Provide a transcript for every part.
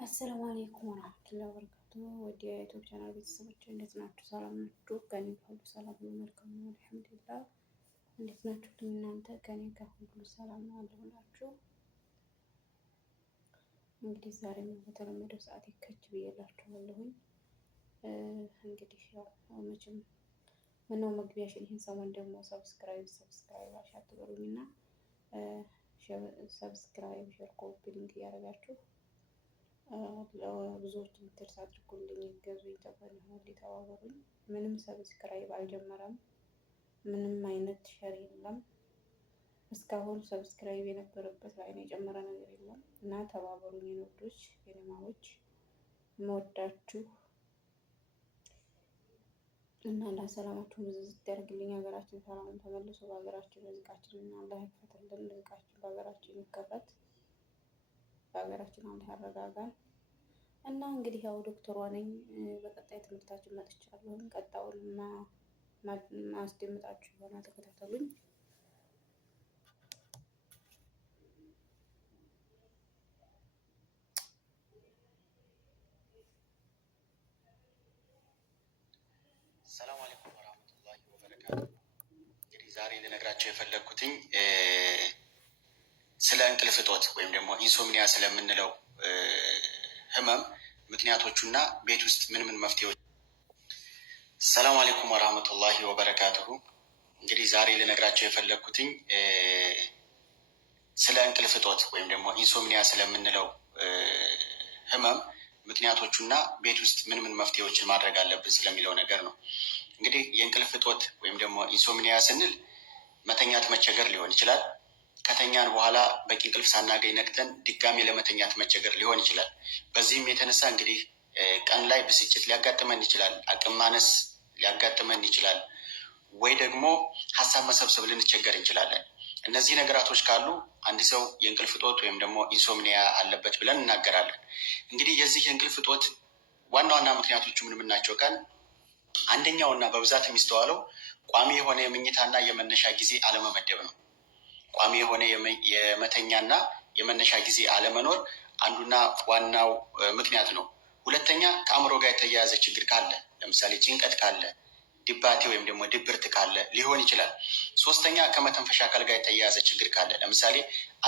አሰላሙ አለይኩም ወራህመቱላሂ ወበረካቱ። ወደ ዩቲዩብ ቻናል ቤተሰቦች እንዴት ናችሁ? ሰላም ናችሁ? ከኔ ጋር ሁሉ ሰላም ነው፣ መልካም ነው፣ አልሐምዱሊላህ። እንዴት ናችሁ እናንተ? ከኔ ጋር ሁሉ ሰላም ነው አለሁላችሁ። እንግዲህ ዛሬም በተለመደው ሰዓት ይከች ብዬላችኋለሁኝ። እንግዲህ ያው መቼም ምነው መግቢያሽን ይህን ሰሞን ደግሞ ሰብስክራይብ አትበሉኝና ሰብስክራይብ ሼር ኮፒ ሊንክ እያደረጋችሁ ብዙዎች ምትርስ አድርጉልኝ፣ ገዙኝ፣ ተባበሩኝ። ምንም ሰብስክራይብ አልጀመረም፣ ምንም አይነት ሸር የለም። እስካሁን ሰብስክራይብ የነበረበት ላይ ነው፣ የጨመረ ነገር የለም። እና ተባበሩኝ የወዶች የኔማዎች መወዳችሁ እና ለሰላማችሁ ምዝዝት ያደርግልኝ። ሀገራችን ሰላም ተመልሶ በሀገራችን ርዝቃችንን አላህ ይክፈትልን። ርዝቃችን በሀገራችን ይከፈት፣ በሀገራችን አላህ ያረጋጋል። እና እንግዲህ ያው ዶክተሯ ነኝ። በቀጣይ ትምህርታችን መጥቻለሁ። ቀጣውን ማስደምጣችሁ ይሆናል። ተከታተሉኝ። ሰላም አለይኩም ወራህመቱላሂ ወበረካቱ። እንግዲህ ዛሬ ልነግራቸው የፈለግኩትኝ ስለ እንቅልፍ እጦት ወይም ደግሞ ኢንሶምኒያ ስለምንለው ህመም ምክንያቶቹና ቤት ውስጥ ምን ምን መፍትሄዎች። ሰላም አለይኩም ወራህመቱላሂ ወበረካቱሁ። እንግዲህ ዛሬ ልነግራቸው የፈለግኩትኝ ስለ እንቅልፍ እጦት ወይም ደግሞ ኢንሶምኒያ ስለምንለው ህመም ምክንያቶቹና ቤት ውስጥ ምን ምን መፍትሄዎችን ማድረግ አለብን ስለሚለው ነገር ነው። እንግዲህ የእንቅልፍ እጦት ወይም ደግሞ ኢንሶምኒያ ስንል መተኛት መቸገር ሊሆን ይችላል። ከተኛን በኋላ በቂ እንቅልፍ ሳናገኝ ነቅተን ድጋሜ ለመተኛት መቸገር ሊሆን ይችላል። በዚህም የተነሳ እንግዲህ ቀን ላይ ብስጭት ሊያጋጥመን ይችላል፣ አቅም ማነስ ሊያጋጥመን ይችላል፣ ወይ ደግሞ ሀሳብ መሰብሰብ ልንቸገር እንችላለን። እነዚህ ነገራቶች ካሉ አንድ ሰው የእንቅልፍ እጦት ወይም ደግሞ ኢንሶምኒያ አለበት ብለን እናገራለን። እንግዲህ የዚህ የእንቅልፍ እጦት ዋና ዋና ምክንያቶቹ ምን ናቸው ካል አንደኛው እና በብዛት የሚስተዋለው ቋሚ የሆነ የመኝታና የመነሻ ጊዜ አለመመደብ ነው። ቋሚ የሆነ የመተኛና የመነሻ ጊዜ አለመኖር አንዱና ዋናው ምክንያት ነው። ሁለተኛ ከአእምሮ ጋር የተያያዘ ችግር ካለ፣ ለምሳሌ ጭንቀት ካለ፣ ድባቴ ወይም ደግሞ ድብርት ካለ ሊሆን ይችላል። ሶስተኛ ከመተንፈሻ አካል ጋር የተያያዘ ችግር ካለ፣ ለምሳሌ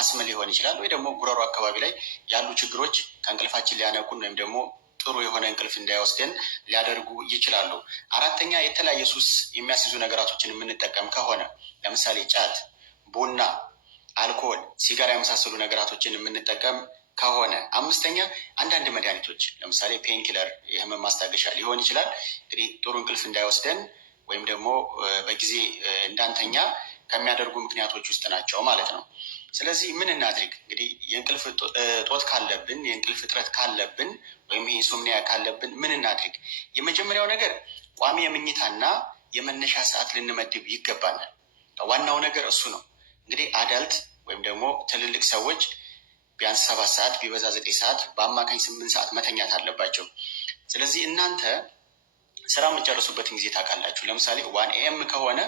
አስም ሊሆን ይችላል፣ ወይ ደግሞ ጉሮሮ አካባቢ ላይ ያሉ ችግሮች ከእንቅልፋችን ሊያነቁን ወይም ደግሞ ጥሩ የሆነ እንቅልፍ እንዳይወስደን ሊያደርጉ ይችላሉ። አራተኛ የተለያየ ሱስ የሚያስይዙ ነገራቶችን የምንጠቀም ከሆነ፣ ለምሳሌ ጫት፣ ቡና፣ አልኮል፣ ሲጋራ የመሳሰሉ ነገራቶችን የምንጠቀም ከሆነ። አምስተኛ አንዳንድ መድኃኒቶች ለምሳሌ ፔንኪለር የህመም ማስታገሻ ሊሆን ይችላል። እንግዲህ ጥሩ እንቅልፍ እንዳይወስደን ወይም ደግሞ በጊዜ እንዳንተኛ ከሚያደርጉ ምክንያቶች ውስጥ ናቸው ማለት ነው። ስለዚህ ምን እናድርግ? እንግዲህ የእንቅልፍ እጦት ካለብን፣ የእንቅልፍ እጥረት ካለብን ወይም ኢንሶምኒያ ካለብን ምን እናድርግ? የመጀመሪያው ነገር ቋሚ የመኝታና የመነሻ ሰዓት ልንመድብ ይገባናል። ዋናው ነገር እሱ ነው። እንግዲህ አዳልት ወይም ደግሞ ትልልቅ ሰዎች ቢያንስ 7 ሰዓት ቢበዛ 9 ሰዓት በአማካኝ 8 ሰዓት መተኛት አለባቸው። ስለዚህ እናንተ ስራ የምትጨርሱበትን ጊዜ ታውቃላችሁ። ለምሳሌ 1 AM ከሆነ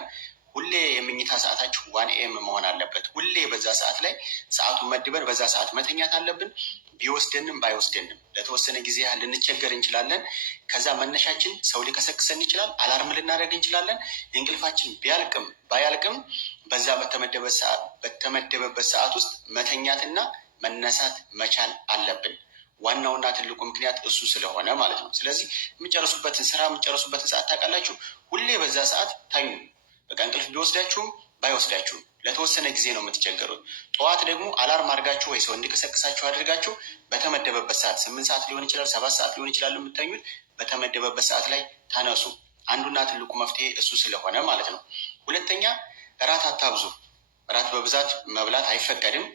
ሁሌ የመኝታ ሰዓታችሁ 1 AM መሆን አለበት። ሁሌ በዛ ሰዓት ላይ ሰዓቱን መድበን በዛ ሰዓት መተኛት አለብን። ቢወስደንም ባይወስደንም ለተወሰነ ጊዜ ያህል ልንቸገር እንችላለን። ከዛ መነሻችን ሰው ሊቀሰቅሰን ይችላል፣ አላርም ልናደርግ እንችላለን። እንቅልፋችን ቢያልቅም ባያልቅም በዛ በተመደበበት ሰዓት ውስጥ መተኛትና መነሳት መቻል አለብን። ዋናውና ትልቁ ምክንያት እሱ ስለሆነ ማለት ነው። ስለዚህ የምጨርሱበትን ሰዓት ታውቃላችሁ። ሁሌ በዛ ሰዓት ተኙ። በቃ እንቅልፍ ቢወስዳችሁም ባይወስዳችሁም ለተወሰነ ጊዜ ነው የምትቸገሩት። ጠዋት ደግሞ አላርም አድርጋችሁ ወይ ሰው እንዲቀሰቅሳችሁ አድርጋችሁ በተመደበበት ሰዓት 8 ሰዓት ሊሆን ይችላል፣ 7 ሰዓት ሊሆን ይችላል የምተኙት፣ በተመደበበት ሰዓት ላይ ተነሱ። አንዱና ትልቁ መፍትሄ እሱ ስለሆነ ማለት ነው። ሁለተኛ እራት አታብዙ። እራት በብዛት መብላት አይፈቀድም።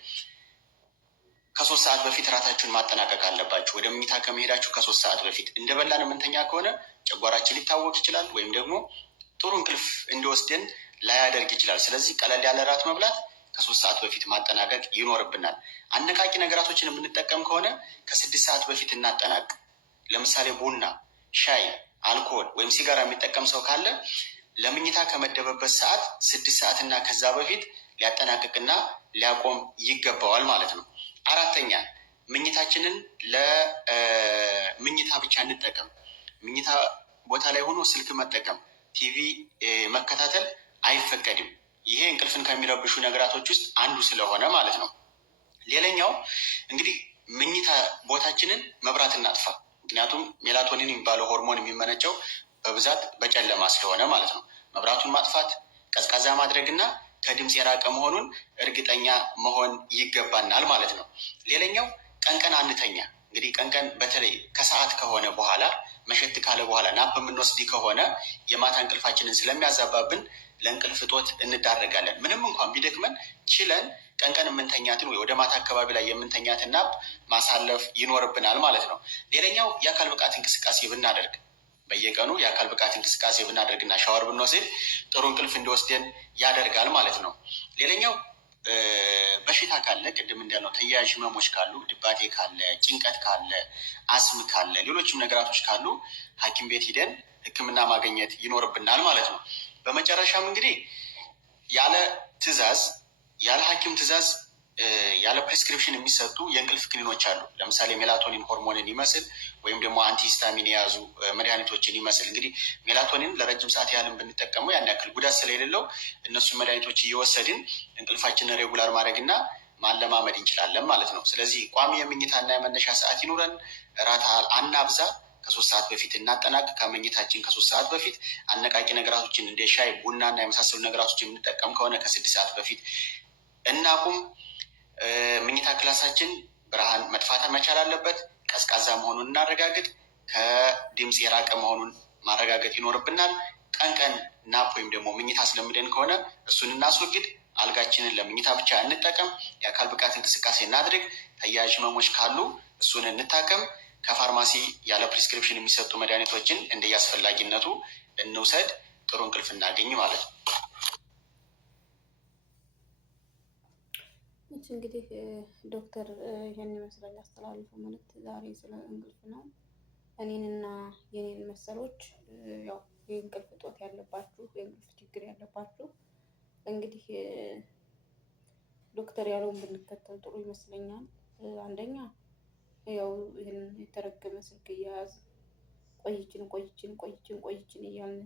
ከ3 ሰዓት በፊት እራታችሁን ማጠናቀቅ አለባችሁ። ወደ መኝታ ከመሄዳችሁ ከ3 ሰዓት በፊት። እንደበላን የምንተኛ ከሆነ ጨጓራችን ሊታወቅ ይችላል፣ ወይም ደግሞ ጥሩ እንቅልፍ እንዲወስደን ላያደርግ ይችላል። ስለዚህ ቀለል ያለ እራት መብላት ከ3 ሰዓት በፊት ማጠናቀቅ ይኖርብናል። አነቃቂ ነገራቶችን የምንጠቀም ከሆነ ከ6 ሰዓት በፊት እናጠናቅ። ለምሳሌ ቡና፣ ሻይ፣ አልኮል ወይም ሲጋራ የሚጠቀም ሰው ካለ ለመኝታ ከመደበበት ሰዓት 6 ሰዓት እና ከዛ በፊት ሊያጠናቅቅና ሊያቆም ይገባዋል ማለት ነው። አራተኛ ምኝታችንን ለምኝታ ብቻ እንጠቀም። ምኝታ ቦታ ላይ ሆኖ ስልክ መጠቀም፣ ቲቪ መከታተል አይፈቀድም። ይሄ እንቅልፍን ከሚረብሹ ነገራቶች ውስጥ አንዱ ስለሆነ ማለት ነው። ሌላኛው እንግዲህ ምኝታ ቦታችንን መብራት እናጥፋ። ምክንያቱም ሜላቶኒን የሚባለው ሆርሞን የሚመነጨው በብዛት በጨለማ ስለሆነ ማለት ነው። መብራቱን ማጥፋት፣ ቀዝቃዛ ማድረግና ከድምፅ የራቀ መሆኑን እርግጠኛ መሆን ይገባናል ማለት ነው። ሌላኛው ቀን አንተኛ። እንግዲህ ቀን በተለይ ከሰዓት ከሆነ በኋላ መሸት ካለ በኋላ ናፕ የምንወስድ ከሆነ የማታ እንቅልፋችንን ስለሚያዛባብን ለእንቅልፍ እጦት እንዳረጋለን። ምንም እንኳን ቢደክመን ችለን ቀን የምንተኛትን ወይ ወደ ማታ አካባቢ ላይ የምንተኛትን ናፕ ማሳለፍ ይኖርብናል ማለት ነው። ሌላኛው የአካል ብቃት እንቅስቃሴ ብናደርግ፣ በየቀኑ የአካል ብቃት እንቅስቃሴ ብናደርግና ሻወር ብንወስድ ጥሩ እንቅልፍ እንዲወስደን ያደርጋል ማለት ነው። ሌላኛው በሽታ ካለ ቅድም እንዳልነው ተያያዥ ህመሞች ካሉ፣ ድባቴ ካለ፣ ጭንቀት ካለ፣ አስም ካለ፣ ሌሎችም ነገራቶች ካሉ ሐኪም ቤት ሂደን ሕክምና ማግኘት ይኖርብናል ማለት ነው። በመጨረሻም እንግዲህ ያለ ሐኪም ትዕዛዝ ያለ ፕሪስክሪፕሽን የሚሰጡ የእንቅልፍ ክኒኖች አሉ። ለምሳሌ ሜላቶኒን ሆርሞንን ይመስል ወይም ደግሞ አንቲሂስታሚን የያዙ መድኃኒቶችን ይመስል እንግዲህ ሜላቶኒን ለረጅም ሰዓት ያህልን ብንጠቀመው ያን ያክል ጉዳት ስለሌለው እነሱን መድኃኒቶች እየወሰድን እንቅልፋችንን ሬጉላር ማድረግና ማለማመድ እንችላለን ማለት ነው። ስለዚህ ቋሚ የምኝታና የመነሻ ሰዓት ይኑረን። እራት አናብዛ። ከ3 ሰዓት በፊት እናጠናቅ። ከመኝታችን ከ3 ሰዓት በፊት አነቃቂ ነገራቶችን እንደ ሻይ፣ ቡና እና የመሳሰሉ ነገራቶች የምንጠቀም ከሆነ ከ6 ሰዓት በፊት እናቁም። ምኝታ ክላሳችን ብርሃን መጥፋት መቻል አለበት። ቀዝቃዛ መሆኑን እናረጋግጥ። ከድምፅ የራቀ መሆኑን ማረጋገጥ ይኖርብናል። ቀን ናፕ ወይም ደግሞ ምኝታ ስለምደን ከሆነ እሱን እናስወግድ። አልጋችንን ለምኝታ ብቻ እንጠቀም። የአካል ብቃት እንቅስቃሴ እናድርግ። ተያያዥ ህመሞች ካሉ እሱን እንታከም። ከፋርማሲ ያለ ፕሪስክሪፕሽን የሚሰጡ መድኃኒቶችን እንደየአስፈላጊነቱ እንውሰድ። ጥሩ እንቅልፍ እናገኝ ማለት ነው። እንግዲህ ዶክተር ይህን ይመስላል ያስተላልፈው መልዕክት ዛሬ ስለ እንቅልፍ ነው። እኔንና የኔን መሰሎች ያው የእንቅልፍ እጦት ያለባችሁ፣ የእንቅልፍ ችግር ያለባችሁ እንግዲህ ዶክተር ያለውን ብንከተል ጥሩ ይመስለኛል። አንደኛ ያው ይህን የተረገመ ስልክ እያያዝ ቆይችን እያልን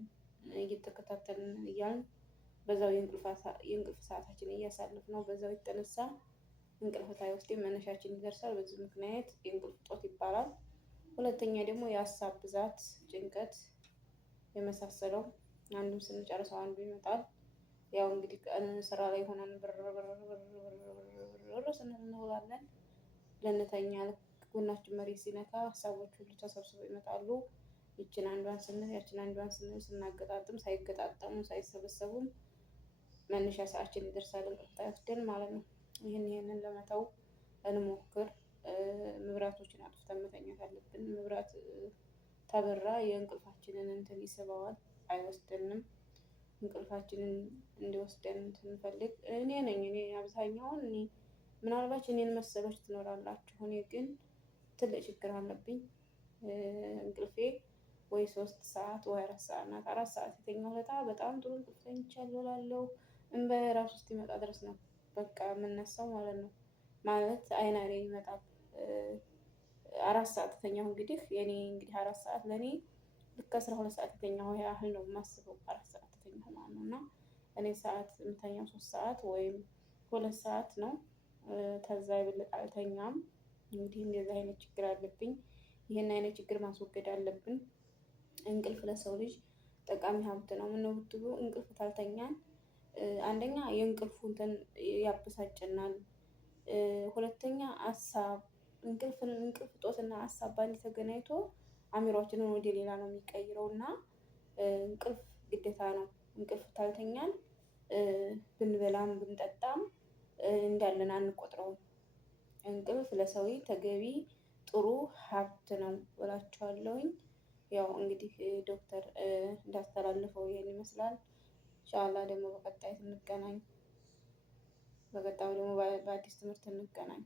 እየተከታተልን እያልን በዛው የእንቅልፍ ሰዓታችን እያሳለፍ ነው። በዛው የተነሳ እንቅልፍ ሳይወስደን መነሻችን ይደርሳል። በዚህ ምክንያት የእንቅልፍ እጦት ይባላል። ሁለተኛ ደግሞ የሀሳብ ብዛት፣ ጭንቀት የመሳሰለው አንዱን ስንጨርሰው አንዱ ይመጣል። ያው እንግዲህ ቀን ስራ ላይ ሆነን ብር ስንል እንውላለን። ልንተኛ ጎናችን መሬት ሲነካ ሀሳቦች ሁሉ ተሰብስበው ይመጣሉ። ይችን አንዷን ስንል ያችን አንዷን ስንል ስናገጣጥም ሳይገጣጠሙ ሳይሰበሰቡም መነሻ ሰዓችን ይደርሳል። እንቅልፍ አይወስደን ማለት ነው። ይህንን ለመተው እንሞክር። መብራቶችን አጥፍተን መተኛት አለብን። መብራት ተበራ የእንቅልፋችንን እንትን ይስበዋል፣ አይወስደንም። እንቅልፋችንን እንዲወስደን ስንፈልግ እኔ አብዛኛውን ምናልባት እኔን መሰሎች ትኖራላችሁ። እኔ ግን ትልቅ ችግር አለብኝ። እንቅልፌ ወይ 3 ሰዓት ወይ 4 ሰዓት ናት። 4 ሰዓት የተኛው ለታ በጣም ጥሩ እንቅልፍ ተኝቻለሁ እላለሁ። እንባዬ ራሱ ውስጥ ይመጣ ድረስ ነው በቃ የምነሳው ማለት ነው። ማለት አይና ላይ ይመጣል። 4 ሰዓት የተኛሁ እንግዲህ 4 ሰዓት ለእኔ ልክ 12 ሰዓት የተኛሁ ያህል ነው የማስበው። 4 ሰዓት የተኛሁ ማለት ነው። እና እኔ ሰዓት የምተኛው 3 ሰዓት ወይም 2 ሰዓት ነው። ከዛ የበለጠ አልተኛም። እንግዲህ እንደዚህ አይነት ችግር አለብኝ። ይህን አይነት ችግር ማስወገድ አለብን። እንቅልፍ ለሰው ልጅ ጠቃሚ ሀብት ነው። ምነው ብትሉ እንቅልፍ ካልተኛን አንደኛ የእንቅልፉ እንትን ያበሳጨናል። ሁለተኛ እንቅልፍ እጦትና ሀሳብ ባንድ ተገናኝቶ አእምሯችንን ወደ ሌላ ነው የሚቀይረው እና እንቅልፍ ግዴታ ነው። እንቅልፍ ካልተኛን ብንበላም ብንጠጣም እንዳለን አንቆጥረውም። እንቅልፍ ለሰው ተገቢ ጥሩ ሀብት ነው እላቸዋለሁኝ። ያው እንግዲህ ዶክተር እንዳስተላልፈው ይሄን ይመስላል። ኢንሻአላህ ደግሞ በቀጣይ እንገናኝ። በቀጣዩ ደግሞ በአዲስ ትምህርት እንገናኝ።